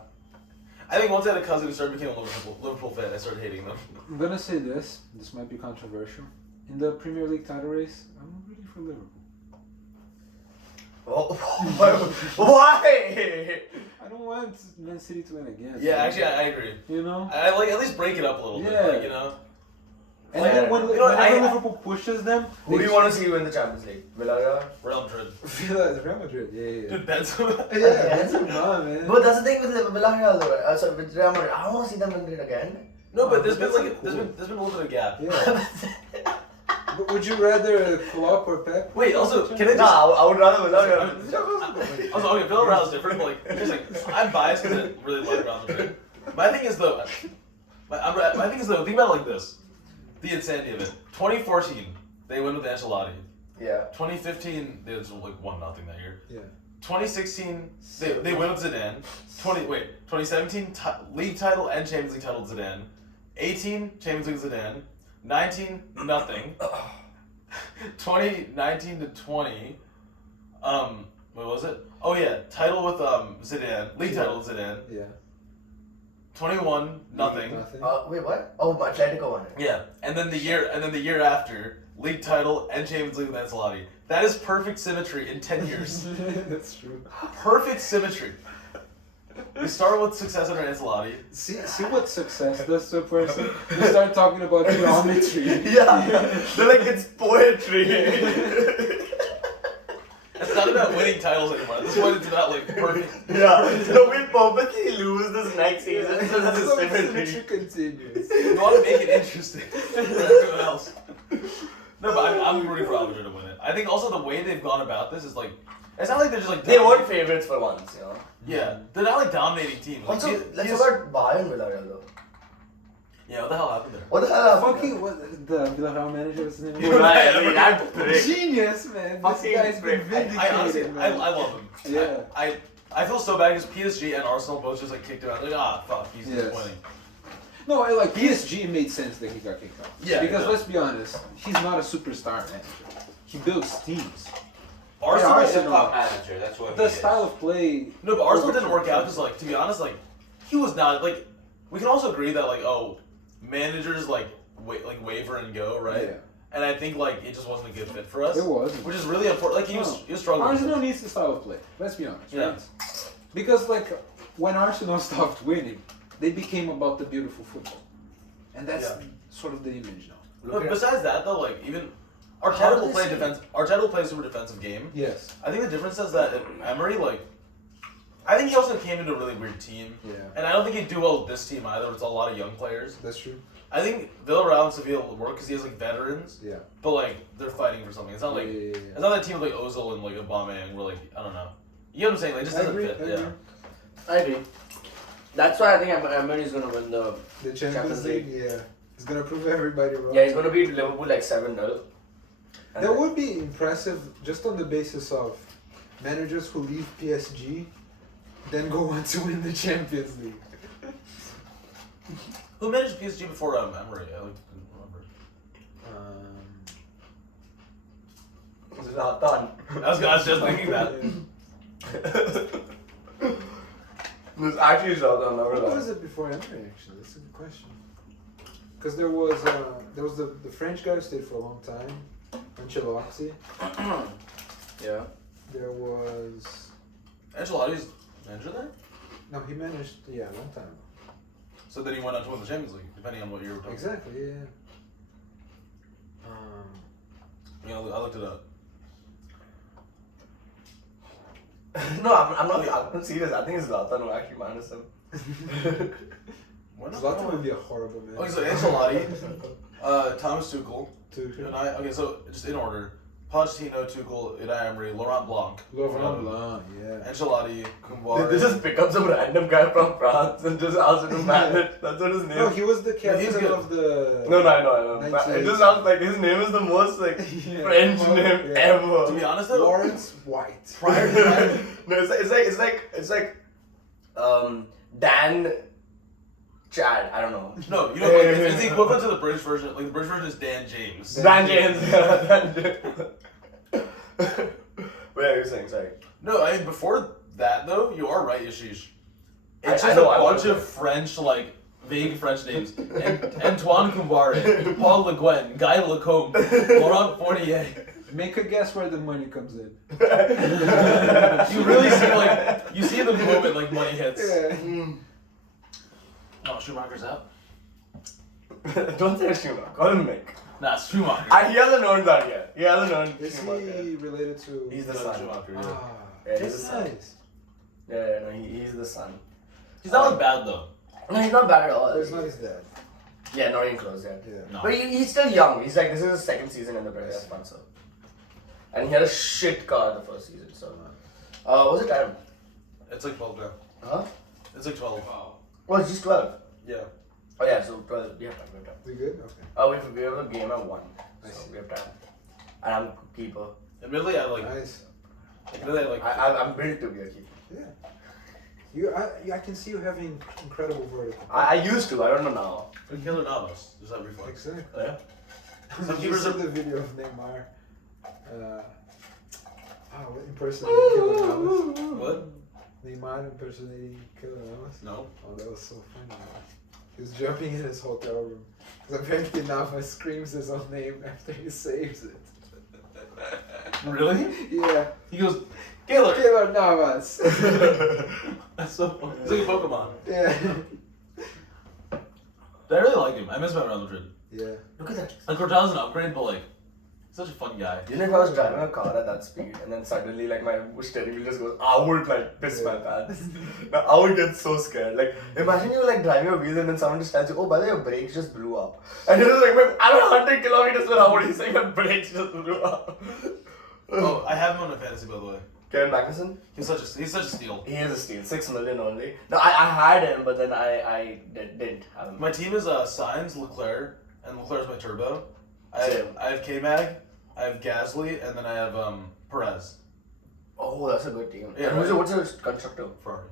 I think once I had a cousin who started becoming a Liverpool fan, I started hating them. I'm gonna say this. This might be controversial. In the Premier League title race, I'm rooting for Liverpool. Why? I don't want Man City to win again. Yeah, actually, I agree. You know. I like at least break it up a little Yeah. bit, like, you know? And Like, then when you know what, whenever I- Liverpool pushes them, Who do you want to see win the Champions League? Villarreal? Real Madrid. Real Madrid. Yeah. Dude, Benzema. Yeah, that's a man. But that's the thing with Villarreal though, right? Sorry, with Real Madrid. I don't want to see them win it again. No, but there's That's been like so there's cool. been a little bit of gap. Yeah. But would you rather Klopp or Pep? Wait, also, can I just... Nah, I would rather Villarreal. Also, okay, Villarreal's different, but like, just like, I'm biased because I really like Real Madrid. My thing is though, think about it like this. The insanity of it. 2014, they win with Ancelotti. Yeah. 2015, they was like 1-0 that year. Yeah. 2016, they win with Zidane. 2017, league title and Champions League title Zidane. 18, Champions League Zidane. 19, nothing. 2019 to 20, what was it? Oh yeah, title with Zidane, league title with Zidane. Yeah. 21, nothing. Wait, what? Oh, Atletico won it. Yeah, and then the year after, league title and Champions League with Ancelotti. That is perfect symmetry in 10 years. That's true. Perfect symmetry. We start with success under Ancelotti. See what success does to a person? You start talking about geometry. Yeah, they're like, it's poetry. It's not about winning titles anymore. At this point, it's about like perfect. Yeah, so we purposely lose this next season so this is So symmetry. symmetry continues. You want to make it interesting for everyone else. No, but I'm rooting for Alvaro to win it. I think also the way they've gone about this is like, it's not like they're just like They weren't favorites for once, you know. Yeah, they're not like dominating teams. Like, Also, let's talk about Bayern Villarreal though. Yeah, what the hell happened there? What the hell happened? Fucking what the Villarreal manager was his name? You're right, I mean, that prick. Genius, man. This Fucking guy's been prick. vindicated, I honestly, I man. love him. Yeah. I feel so bad because PSG and Arsenal both just like kicked him out. Like, fuck, he's Yes. disappointing. No, like PSG made sense that he got kicked out. Yeah, Because yeah. let's be honest, he's not a superstar manager. He builds teams. Arsenal, Yeah, He's a Arsenal. top manager. That's what The he is. style of play. no, but Arsenal didn't work out because, like, to be honest, like, he was not like. We can also agree that like, managers like waver and go, right? Yeah. And I think like it just wasn't a good fit for us. It wasn't. Which is really important. Like he was struggling. Arsenal needs the style of play. Let's be honest, Yeah. right? Because like when Arsenal stopped winning, they became about the beautiful football, and that's Yeah. sort of the image now. But besides that, though, like even How Arteta did will they play see- defense. Arteta will play a super defensive game. Yes. I think the difference is that Emery, like, I think he also came into a really weird team, Yeah. and I don't think he'd do well with this team either. It's a lot of young players. That's true. I think Villarreal and Sevilla will work because he has like veterans, Yeah. but like they're fighting for something. It's not like yeah. it's not that team with like Ozil and like Aubameyang. We're like I don't know. You know what I'm saying? Like it just I doesn't agree. fit. I Yeah. agree. I agree. That's why I think Emery is gonna win the. The Champions Champions League, yeah, he's gonna prove everybody wrong. Yeah, he's gonna beat Liverpool like 7-0. That would be impressive just on the basis of managers who leave PSG, then go on to win the Champions League. Who managed PSG before Emery? I like didn't remember. Zlatan. I was just thinking that. It's actually Zlatan, not What gonna was lie. it before Emery? Actually, that's a good question. Because there was the French guy who stayed for a long time, Ancelloti. Yeah. There was Ancelotti's manager there. no, he managed a long time ago. So then he went on to win the Champions League, depending on what year we're talking. Exactly, yeah. Yeah, I looked it up. No, I'm serious. I think it's Zlatan who actually managed him. When Zlatan would be a horrible man. Okay, so Ancelotti, Thomas Tuchel, Tuchel. and okay, so just in order: Pochettino, Tuchel, Unai Emery, Laurent Blanc, Laurent Blanc, yeah. Ancelotti, They Kumbar. just pick up some random guy from France and just ask him to manage. That's what his name No, is. he was the he's captain good. of the. No, I know. But it just sounds like his name is the most like Yeah. French name To ever. be honest, though, Lawrence White. prior No, it's like Dan Chad. I don't know. no, you know, like, it's the equivalent to the British version. Like the British version is Dan James. Dan James. Dan James. What are you saying? Sorry. No, I mean before that though, you are right, Yashish. It's I just know, a I bunch know. of French, like vague French names. Antoine Kumbare, Paul Le Guen, Guy Lacombe, Laurent Fournier. Make a guess where the money comes in. You really see like you see the moment like money hits. Yeah. Oh, Schumacher's out. Don't say Schumacher. Call him Mick. Nah, Schumacher. He hasn't known that yet. He hasn't known Is Schumacher. he related to? He's the Not son. Schumacher, yeah. Ah, Yeah, he's that's the son. nice. Yeah, no, he's the son. He's not like bad though. No, he's not bad at all. But it's not his dad. Yeah, not even close yet. Yeah. No. But he's still young. He's like, this is his second season in the Premier sponsor. And he had a shit car the first season, so. What was it time? It's like 12 now. Huh? It's like 12. Oh, it's just 12. Yeah. Oh, yeah, so 12. We have time, we have time. We good? Okay. Oh, we have a game at 1. I So see. we have time. And I'm keeper. Admittedly, I like. Nice. Admittedly, I like. I'm built to be a keeper. I can see you having incredible vertical. I used to, I don't know now. Like Keylor Navas. There's that reflex. Exactly. Oh, yeah? Some Did you keepers see are. the video of Neymar? Impersonating Keylor Navas. What? Neymar impersonating Keylor Navas. No. Oh, that was so funny. Man. He was jumping in his hotel room. Because apparently Navas screams his own name after he saves it. Really? Yeah. He goes, Killer. Keylor Navas. That's so funny. He's like a Pokemon. Yeah. I really like him. I miss him at Real Madrid. Yeah. Look at that. Like Cortana's an upgrade, but like, he's such a fun guy. You know, if I was driving a car at that speed and then suddenly like my steering wheel just goes, I would like piss my pants. Now, I would get so scared. Like, imagine you like driving your wheels and then someone just tells you, oh, by the way, your brakes just blew up. And you're just like, "Man, I'm at 100 kilometers per hour. He's saying my brakes just blew up. Oh, I have him on my fantasy, by the way. Kevin Magnuson? He's such a steal. He is a steal. 6 million only. No, I had him, but then I didn't have him. My team is Sainz, Leclerc, and Leclerc's my turbo. Same. I have K-Mag, I have Gasly, and then I have Perez. Oh, that's a good team. Yeah, And right. what's your constructor? Ferrari.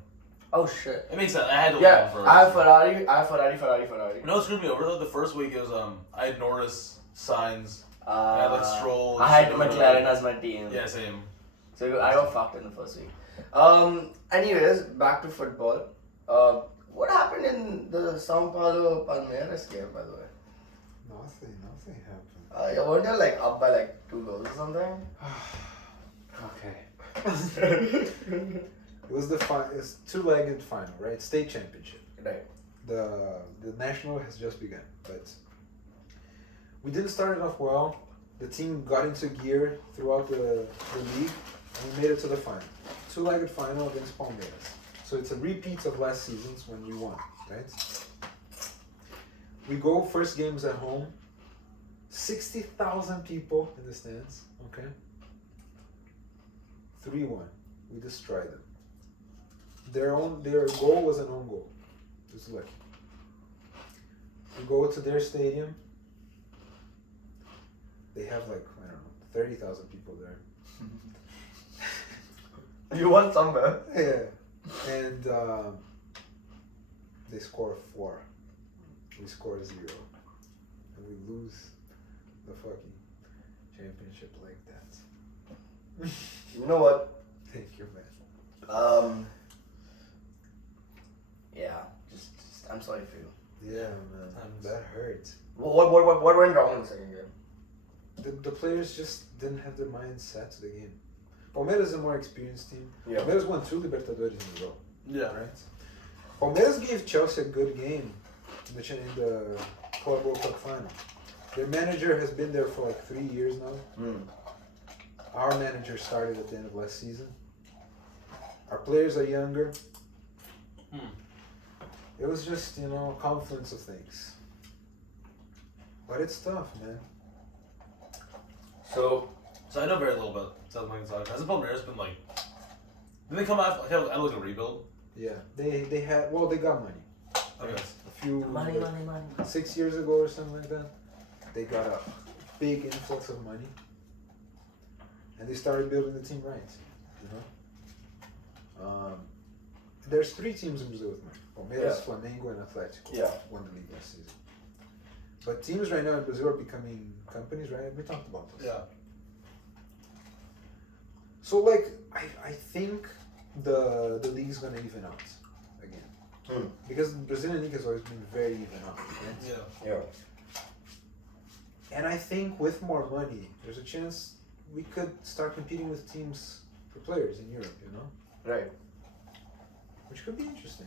Oh shit. It makes sense. I had to Yeah, look for I have Ferrari. You know what screwed me over though? The first week it was I had Norris, Sainz, I had like Stroll. I had Tsunoda. McLaren as my team. Yeah, same. So I got fucked in the first week. Anyways, back to football. What happened in the Sao Paulo Palmeiras game, by the way? Nothing happened. You weren't you like up by like 2 goals or something? Okay. It was it's two-legged final, right? State championship. Right. The national has just begun, but we didn't start it off well. The team got into gear throughout the league, and we made it to the final. Two-legged final against Palmeiras. So it's a repeat of last season's when we won, right? We go first games at home. 60,000 people in the stands, okay? 3-1. We destroy them. Their goal was an own goal. Just lucky. We go to their stadium. They have like, I don't know, 30,000 people there. You won somewhere. Yeah. And they score 4. We score 0. And we lose the fucking championship like that. You know what? Thank you, man. Yeah. Just I'm sorry for you. Yeah, man. That hurts. What went wrong in the second game? The players just didn't have their minds set to the game. Palmeiras is a more experienced team. Yeah. Palmeiras won 2 Libertadores in a row. Yeah. Right? Palmeiras gave Chelsea a good game in the Club World Cup final. Their manager has been there for like 3 years now. Our manager started at the end of last season. Our players are younger. It was just, a confluence of things. But it's tough, man. So I know very little about South American soccer. Hasn't Palmeiras been like? Did they come out like a rebuild? Yeah, they got money. Okay. A few money. 6 years ago or something like that, they got a big influx of money, and they started building the team right. There's 3 teams in Brazil with money: Palmeiras, Flamengo, and Atlético. Yeah. Won the league last season. But teams right now in Brazil are becoming companies, right? We talked about this. Yeah. So like, I think the league's gonna even out again. Because the Brazilian league has always been very even out. Right? yeah. And I think with more money, there's a chance we could start competing with teams for players in Europe, Right. Which could be interesting.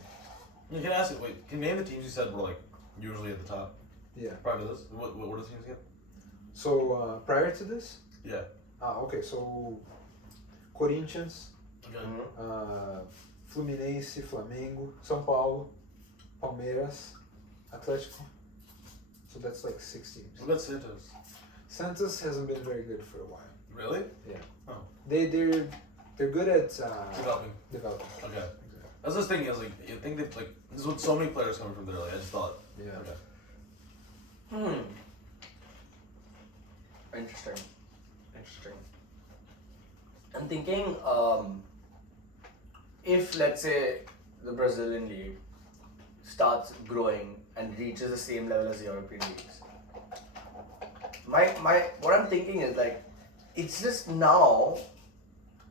You can ask it. Wait, can you name the teams you said were like usually at the top Yeah. prior to this? What were the teams again? So prior to this? Yeah. Okay, so Corinthians, Okay. Fluminense, Flamengo, São Paulo, Palmeiras, Atlético. So that's like 6 teams. What about Santos? Santos hasn't been very good for a while. Really? Yeah. Oh. They're good at Developing. developing. Okay. Exactly. That's the thing. I was like, you think that like there's so many players coming from there. Like I just thought. Yeah. Okay. Interesting. I'm thinking, if let's say the Brazilian league starts growing and reaches the same level as the European leagues, what I'm thinking is like, it's just now,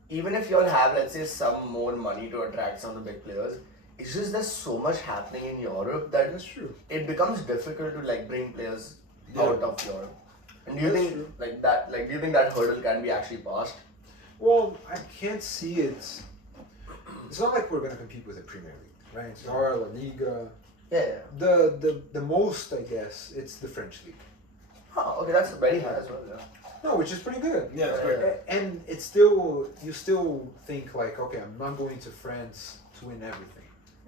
even if you all have let's say some more money to attract some of the big players, it's just there's so much happening in Europe that That's true. it becomes difficult to like bring players Yeah. out of Europe. And do you That's think true. do you think that hurdle can be actually passed? Well, I can't see it. It's not like we're gonna compete with the Premier League, right? Or La Liga. Yeah. The most, I guess, it's the French league. Oh, okay, that's very high as well. Yeah. No, which is pretty good. Yeah, it's great. And it's still, you still think like, okay, I'm not going to France to win everything.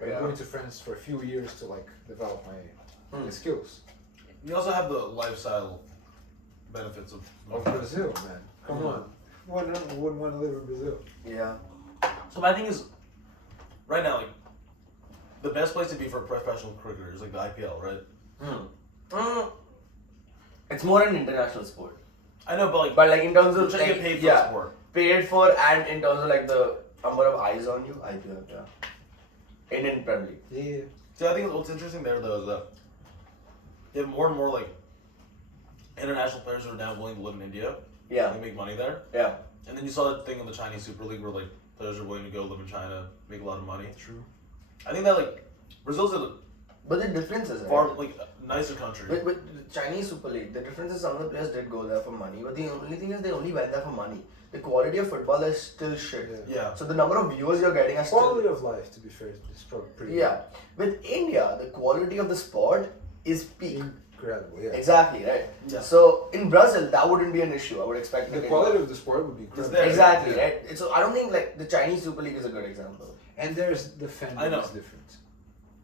Yeah. I'm going to France for a few years to like develop my skills. You also have the lifestyle benefits of Of Brazil, man. Come on. Wouldn't want to live in Brazil. Yeah. So my thing is, right now, like, the best place to be for a professional cricketer is like the IPL, right? It's more an international sport. I know, but But like in terms you're of trying to like, get paid for yeah, the sport. paid for, and in terms of like the number of eyes on you, IPL, yeah. Indian Premier League. Yeah. See, I think what's interesting there though is that you have more and more like international players who are now willing to live in India. Yeah. They make money there. Yeah. And then you saw that thing in the Chinese Super League where like players are willing to go live in China, make a lot of money. True. I think that like Brazil's a But the difference is far right? like a nicer country. With the Chinese Super League, the difference is some of the players did go there for money, but the only thing is they only went there for money. The quality of football is still shit. Yeah. So the number of viewers you're getting are still. Quality of life, to be fair, is probably pretty Yeah. With India, the quality of the sport is peak. incredible. Yeah. Exactly, right? Yeah. So in Brazil, that wouldn't be an issue. I would expect The like, quality of the sport would be incredible. there. Exactly, Yeah. right? So I don't think like the Chinese Super League is a good example. And there's the fan I know. is different.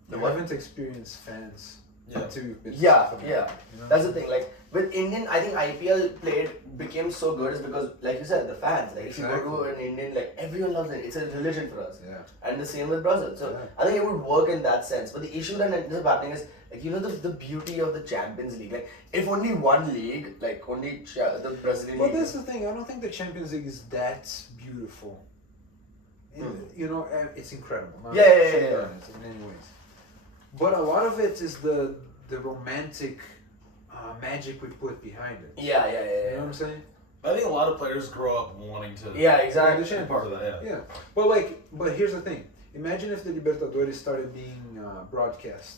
The You what? haven't experienced fans Yeah. until you've been to Yeah, South America, yeah. you know? That's the thing. Like with Indian, I think IPL became so good is because, like you said, the fans. Like if you go to an Indian, like everyone loves it. It's a religion for us. Yeah. And the same with Brazil. So Yeah. I think it would work in that sense. But the issue that ends up happening is like the beauty of the Champions League. Like if only one league, like only the Brazilian Well, league. that's the thing. I don't think the Champions League is that beautiful. You know, it's incredible. I'm Yeah, yeah, shitting yeah, yeah. on it in many ways. But a lot of it is the romantic magic we put behind it. Yeah, yeah, You yeah, know yeah. what I'm saying? I think a lot of players grow up wanting to Yeah, exactly. The be part of that. Yeah. Yeah. But here's the thing. Imagine if the Libertadores started being broadcast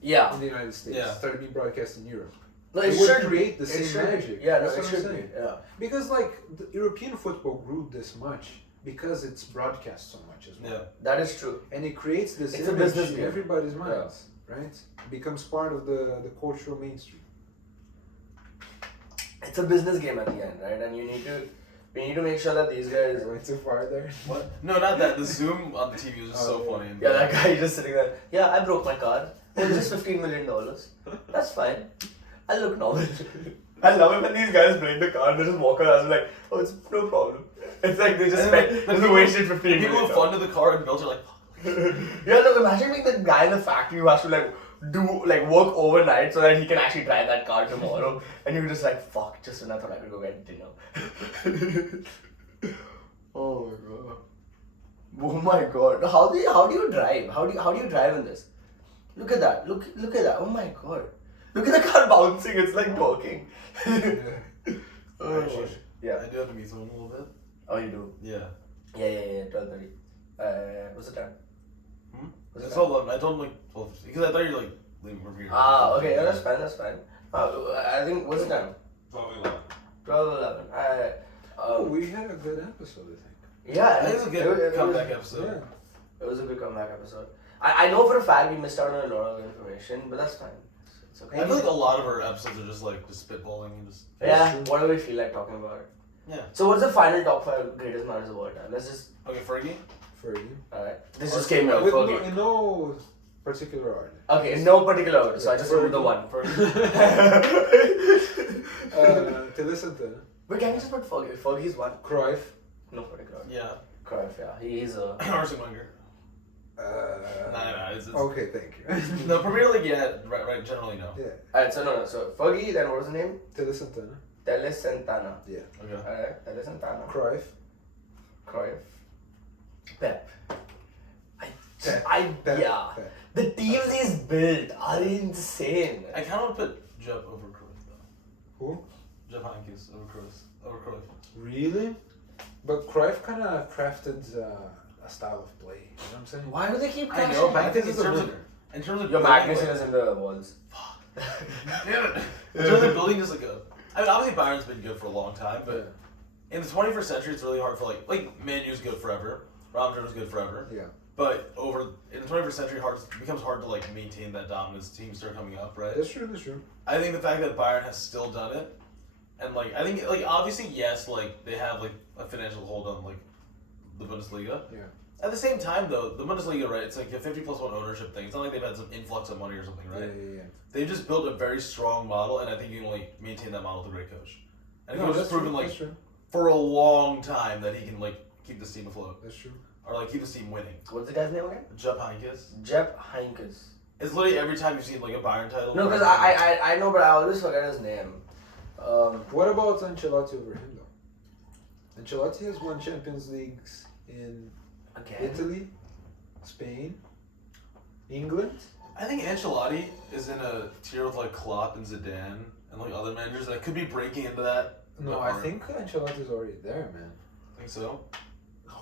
Yeah. in the United States. Yeah. Started being broadcast in Europe. No, It it would should create the It same should be. magic. Yeah, no, That's it what I'm should be. saying. Yeah. Because like the European football grew this much because it's broadcast so much as well. Yeah. That is true. And it creates this It's a image business in game. everybody's minds, right? It becomes part of the cultural mainstream. It's a business game at the end, right? And we need to make sure that these guys. I went too far there. What? No, not that. The zoom on the TV was just so Oh, funny. Yeah, that guy just sitting there. Yeah, I broke my card. It's just $15 million. That's fine. I look normal. I love it when these guys break the card. They just walk around and like, oh, it's no problem. It's like they just And spent. the Just wasted 15 People million. who funded the car and built it like. Yeah, no, imagine being the guy in the factory who has to like work overnight so that he can actually drive that car tomorrow, and you're just like, fuck, just when I thought I could go get dinner. Oh my god. Oh my god. How do you drive? How do you drive in this? Look at that. Look at that. Oh my god. Look at the car bouncing. It's like talking. Oh, Actually, yeah. I do have to meet someone a little bit. Oh, you do. Yeah. Yeah. 12:30. What's the time? What's the I time? told him. I told him like 12:50 because I thought you were like leaving from here. Ah, okay. Yeah, that's fine. That's fine. I think what's the time? 12:11. 12:11. Oh, we had a good episode, I think. Yeah, I think it's a good comeback episode. Yeah. It was a good comeback episode. I know for a fact we missed out on a lot of information, but that's fine. It's okay. I feel like a lot of our episodes are just like just spitballing and just. Yeah, whatever we feel like talking about. Yeah. So what's the final top 5 greatest managers of all time? Let's just. Okay, Fergie. Fergie. Alright. This just came out. With Fergie. in no particular order. Okay, in no particular order, so I just remember the one. Tele Santana. But can you just put Fergie? Fergie's one. Cruyff. No particular order. Yeah. Cruyff, yeah. He's a. Arsene Wenger. Nah, it's Okay, thank you. no Premier League. Yeah, right. Generally no. Yeah. Alright, so no. So Fergie, then what was the name? Tele Santana. Tele Santana. Yeah. Okay. Alright, Tele Santana. Cruyff. Cruyff. Pep. Pep. Yeah. Pep. The teams he's built are insane. I kind of put Jeff over Cruyff though. Who? Jeff Heynckes over Cruyff. Really? But Cruyff kind of crafted a style of play. You know what I'm saying? Why do they keep I crashing? know, but I Heynckes think is in a terms of winner. Your Your magnet is in the walls. Damn it. In terms of building just like a I mean, obviously Bayern's been good for a long time, but in the 21st century, it's really hard for like Man U's good forever, Real Madrid was good forever. Yeah. But in the 21st century, it becomes hard to like maintain that dominance. Teams start coming up, right? That's true. That's true. I think the fact that Bayern has still done it, and like I think like obviously yes, like they have like a financial hold on like the Bundesliga. Yeah. At the same time though, the Bundesliga, right? It's like a 50+1 ownership thing. It's not like they've had some influx of money or something, right? Yeah. They've just built a very strong model, and I think you can like maintain that model with a great coach. And No, coach has that's proven true. like That's true. for a long time that he can like keep this team afloat That's true. or like keep this team winning. What's the guy's name again? Jupp Heynckes. Jep Heynckes. It's literally every time you've seen like a Bayern title. No, because I know, but I always forget his name. What about Ancelotti over him though? Ancelotti has won Champions Leagues in Again? Italy, Spain, England. I think Ancelotti is in a tier with like Klopp and Zidane and like other managers that could be breaking into that. No, but I aren't. think Ancelotti's already there, man. Think so.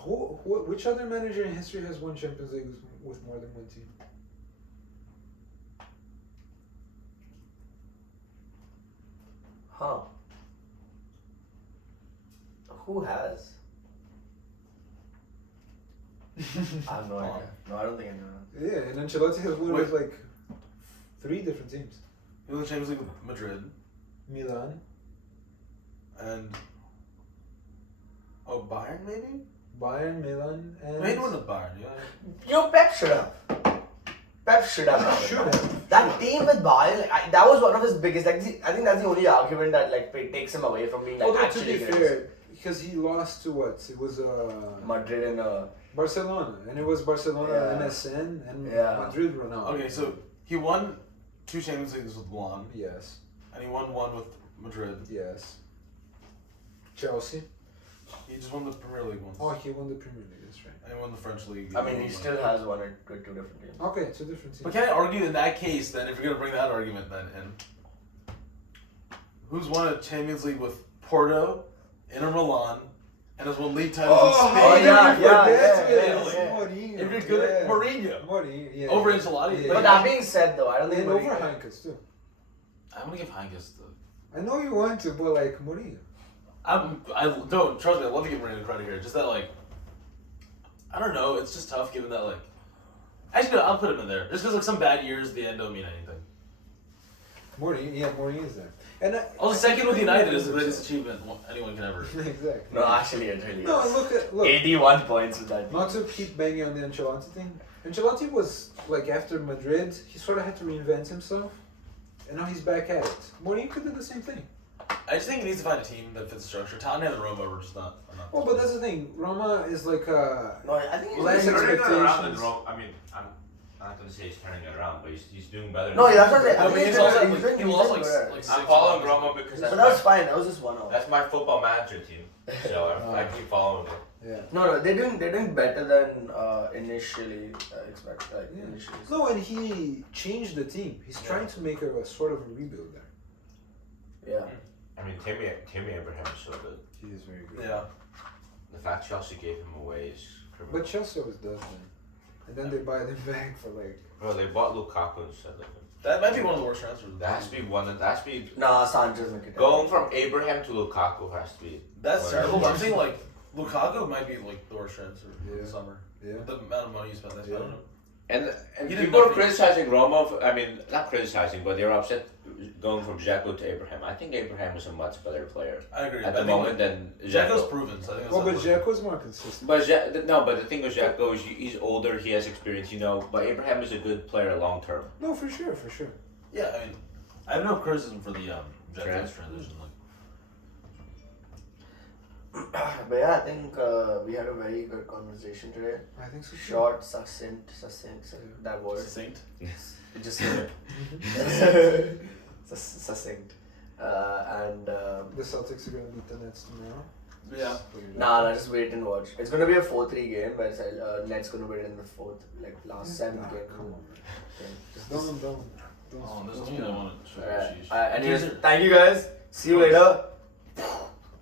Which other manager in history has won Champions League with more than one team? Huh. Who has? I have no idea. No, I don't think I know. Yeah, and Ancelotti has won with like 3 different teams. He won the Champions League with Madrid Milan, and Bayern maybe. Bayern, Milan, and... No, he won with Bayern. Yeah. Yo, Pep should have. Pep should have. Should have. That team with Bayern, like, that was one of his biggest. Like, I think that's the only argument that like takes him away from being like Although to actually be great. fair, because he lost to what? It was Madrid and Barcelona, and it was Barcelona Yeah. MSN and Yeah. Madrid Ronaldo. Okay, so he won 2 Champions Leagues with Milan, Yes, and he won 1 with Madrid. yes. Chelsea. He just won the Premier League once, Oh, he won the Premier League. That's right. and he won the French league. I mean, he still has won it with 2 different teams. Okay, 2 different teams. But can I argue in that case then, if you're gonna bring that argument then in, who's won a Champions League with Porto, Inter Milan, and has won league titles in Spain? oh, yeah, Mourinho. If you're good at Mourinho. Mourinho, yeah. Over Ancelotti. Yeah. But that being said, though, I don't think And over Mourinho- Heynckes too. I'm gonna give Heynckes the. I know you want to, but like Mourinho. I don't trust me. I love to give Mourinho credit here. Just that like, I don't know. It's just tough given that like. Actually, no, I'll put him in there. Just because like some bad years, the end don't mean anything. Mourinho is there. And Also, second with United is the greatest achievement anyone can ever. Exactly. No, actually, it really No, is. look. 81 points with that. Not to keep banging on the Ancelotti thing. Ancelotti was like after Madrid, he sort of had to reinvent himself, and now he's back at it. Mourinho could do the same thing. I just think he needs to find a team that fits the structure. Tottenham and Roma were just not enough. Well, but that's the thing. Roma is like No, I think he's Less He's turning it around expectations. in Rome. I mean, I'm not going to say he's turning it around, but he's doing better. No, that's what I'm saying. No, I but think he's he's also doing- like, he's he doing lost like better. six. I'm following Roma because But that was fine. That was just one off. that's my football manager team. So I keep following it. yeah. No, they're doing better than initially expected. Like, Yeah. initially. No, and he changed the team. He's trying to make a sort of a rebuild there. Yeah. I mean, Timmy Abraham is so good. He is very good. Yeah. The fact Chelsea gave him away is criminal. But Chelsea always does that. And then they buy them back for like. Bro, they bought Lukaku instead of him. That might be one of the worst transfers. That has to be one. That has to be Nah, Sanchez make it. going from Abraham to Lukaku has to be. That's one terrible. of But the I'm saying like Lukaku might be like the worst transfer Yeah. of the summer. Yeah. The amount of money you spent. That's Yeah. I don't know. And He didn't people are know. criticizing Roma. I mean, not criticizing, but they're upset going from Dzeko to Abraham. I think Abraham is a much better player I agree. at I the think, moment like, than Dzeko's Dzeko. proven. So I think that's Well, but not- Dzeko's more consistent. But but the thing with Dzeko is he's older, he has experience, you know. But Abraham is a good player long term. No, for sure, for sure. Yeah, I mean, I have no criticism for the Dzeko's Trans- transition. Like, But yeah, I think we had a very good conversation today. I think so. too. Short, succinct, that word. succinct. It just said it. Succinct. And The Celtics are gonna beat the Nets tomorrow. Yeah. nah, just wait and watch. It's gonna be a 4-3 game, but Nets gonna win in the fourth, like last seventh game. Come on, man. Okay, just- Don't. Oh, there's something I want to show Alright. you. Anyways, thank you guys. See you later.